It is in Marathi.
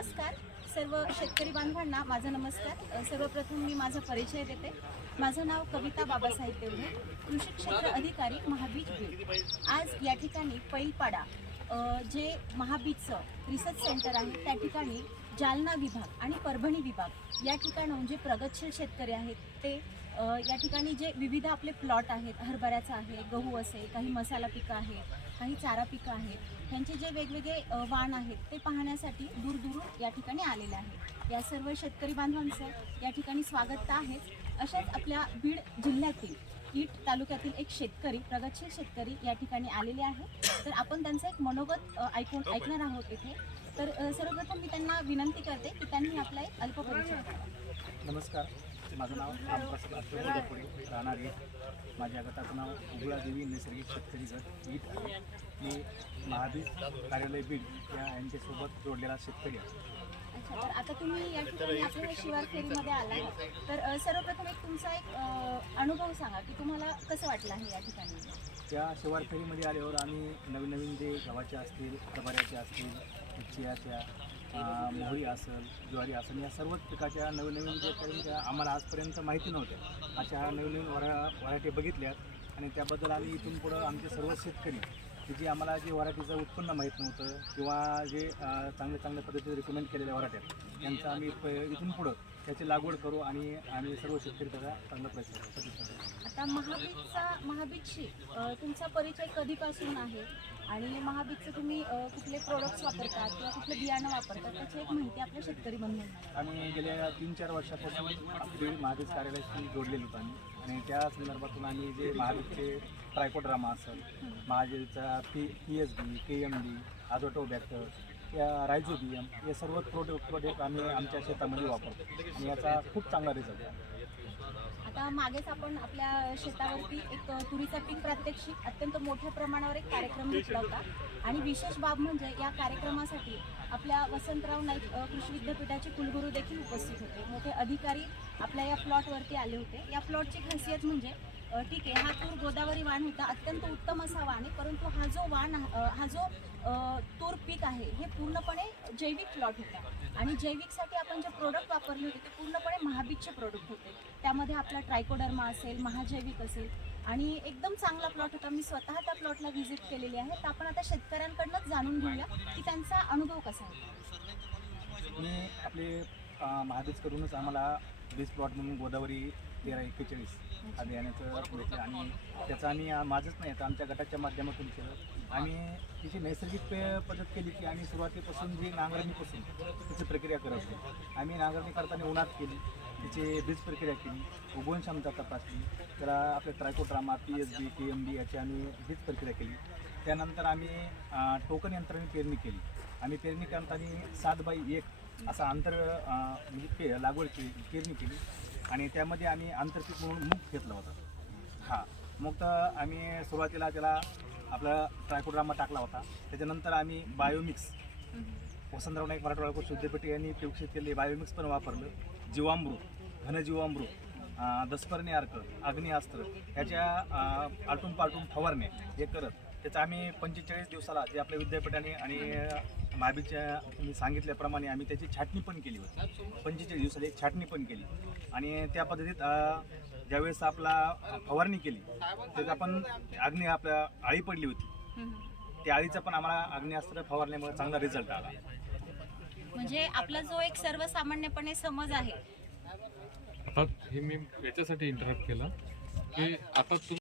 नमस्कार सर्व शेतकरी बांधवांना माझा नमस्कार। सर्वप्रथम मी माझा परिचय देते। माझं नाव कविता बाबासाहेब देवरे, कृषी क्षेत्र अधिकारी महाबीज बीड। आज या ठिकाणी पैलपाडा जे महाबीजचं रिसर्च सेंटर आहे त्या ठिकाणी जालना विभाग आणि परभणी विभाग या ठिकाणी जे प्रगतशील शेतकरी आहेत ते या ठिकाणी जे विविध आपले प्लॉट आहेत, हरभऱ्याचा आहे, गहू असेल, काही मसाला पिकं आहेत, काही चारा पिकं आहेत, त्यांचे जे वेगवेगळे वाण आहेत ते पाहण्यासाठी दूरदूरून या ठिकाणी आलेले आहेत। या सर्व शेतकरी बांधवांचं या ठिकाणी स्वागत तर आहेच। अशाच आपल्या बीड जिल्ह्यातील ईट तालुक्यातील एक शेतकरी, प्रगतशील शेतकरी या ठिकाणी आलेले आहेत। तर आपण त्यांचं एक मनोगत ऐकणार आहोत इथे। तर सर्वप्रथम मी त्यांना विनंती करते की त्यांनी आपला एक अल्प परिचय द्यावा। नमस्कार, माझं नाव रामप्रसाद आठवडे, राहणार ईट। माझ्या गटाचं नाव उगुळा देवी नैसर्गिक शेतकरी गट ईट आहे। मी महाबीज कार्यालय बीड यांच्यासोबत जोडलेला शेतकरी आहे। अच्छा, तर आता तुम्ही या ठिकाणी आपल्या शिवार फेरीमध्ये आला, तर सर्वप्रथम एक तुमचा एक अनुभव सांगा की तुम्हाला कसं वाटलं आहे या ठिकाणी। त्या शिवार फेरीमध्ये आल्यावर आम्ही नवीन नवीन जे गव्हाचे असतील, हरभऱ्याचे असतील, चियाच्या, मोहरी असेल, ज्वारी असेल, या सर्वच पिकाच्या नवीन नवीन जे काही आम्हाला आजपर्यंत माहिती नव्हत्या अशा नवीन नवीन व्हरायटी बघितल्यात। आणि त्याबद्दल आम्ही इथून पुढं आमचे सर्व शेतकरी की जे आम्हाला जे व्हरायटीचं उत्पन्न माहीत नव्हतं किंवा जे चांगल्या पद्धतीने रिकमेंड केलेल्या व्हरायट्या त्यांचं आम्ही इथून पुढं त्याची लागवड करू आणि आम्ही सर्व शेतकरी त्याचा चांगला प्रयत्न करू। आता महाबीजशी तुमचा परिचय कधीपासून आहे आणि महाबीजचं तुम्ही कुठले प्रोडक्ट्स वापरतात किंवा कुठलं बियाणं वापरतात त्याची एक माहिती आपल्या शेतकरी बंधूंना। आम्ही गेल्या 3-4 वर्षापासून बीड महाबीज कार्यालयाशी जोडलेलो होतो आणि त्या संदर्भातून आम्ही जे महाबीजचे ट्रायकोड्रामा असेल, महाबीजचा PSB, KMD, आझोटोबॅक्टर, या रायझोबियम, हे सर्व प्रोडक्ट आम्ही आमच्या शेतामध्ये वापरतो आणि याचा खूप चांगला रिझल्ट आहे। आता मागेच आपण आपल्या शेतावरती एक तुरीचा पीक प्रात्यक्षिक अत्यंत मोठ्या प्रमाणावर एक कार्यक्रम घेतला होता आणि विशेष बाब म्हणजे या कार्यक्रमासाठी आपल्या वसंतराव नाईक कृषी विद्यापीठाचे कुलगुरू देखील उपस्थित होते। मोठे अधिकारी आपल्या या प्लॉटवरती आले होते। या प्लॉटची खासियत म्हणजे ठीक आहे, हा तूर गोदावरी वाण होता, अत्यंत उत्तम असा वाण आहे, परंतु हा जो तूर पीक आहे हे पूर्णपणे जैविक प्लॉट होता आणि जैविकसाठी आपण जे प्रोडक्ट वापरले होते ते पूर्णपणे महाबीजचे प्रोडक्ट होते। त्यामध्ये आपला ट्रायकोडर्मा असेल, महाजैविक असेल आणि एकदम चांगला प्लॉट होता। मी स्वतः त्या प्लॉटला व्हिजिट केलेली आहे। तर आपण आता शेतकऱ्यांकडूनच जाणून घेऊया की त्यांचा अनुभव कसा आहे। मी आपले महाबीज करूनच आम्हाला बीज प्लॉट म्हणून गोदावरी 1341 अभियानाचं भेटलं आणि त्याचं आम्ही माझंच नाही तर आमच्या गटाच्या माध्यमातून केलं। आम्ही तिची नैसर्गिक पद्धत केली की आम्ही सुरुवातीपासून जी नांगरणीपासून तिची प्रक्रिया करत होतो। आम्ही नांगरणी करताना उन्हात केली, तिची बीज प्रक्रिया केली, उगवण क्षमता तपासली, त्याला आपल्या ट्रायकोड्रामा, PSB, KMD याची आम्ही बीज प्रक्रिया केली। त्यानंतर आम्ही टोकन यंत्राने पेरणी केली। आम्ही पेरणी करताना 7x1 असा अंतर म्हणजे लागवड पेरणी केली आणि त्यामध्ये आम्ही आंतरपीक म्हणून मूग घेतला होता। मग तर आम्ही सुरुवातीला त्याला आपला ट्रायकोड्रामा टाकला होता। त्याच्यानंतर आम्ही बायोमिक्स, वसंतराव नाईक मराठवाडा कृषी विद्यापीठ यांनी प्रयोगशील केले बायोमिक्स पण वापरलं, जीवामृत, घनजीवामृत, दसपर्णी अर्क, अग्निअस्त्र याच्या आलटून पालटून फवारण्या हे करत त्याचं आम्ही 45 दिवसाला जे आपल्या विद्यापीठाने आणि महाबीजच्या तुम्ही सांगितल्याप्रमाणे आम्ही त्याची छाटणी पण केली होती। 45 दिवसाला एक छाटणी पण केली आणि त्या पद्धतीत ज्यावेळेस आपला फवारणी केली त्याचा पण आपल्या आळी पडली होती, त्या आळीचा पण आम्हाला अग्निअस्त्र फवारण्यामुळे चांगला रिझल्ट आला। म्हणजे आपला जो एक सर्वसामान्यपणे समज आहे, आता हे मी याच्यासाठी इंटरप्ट केला की आता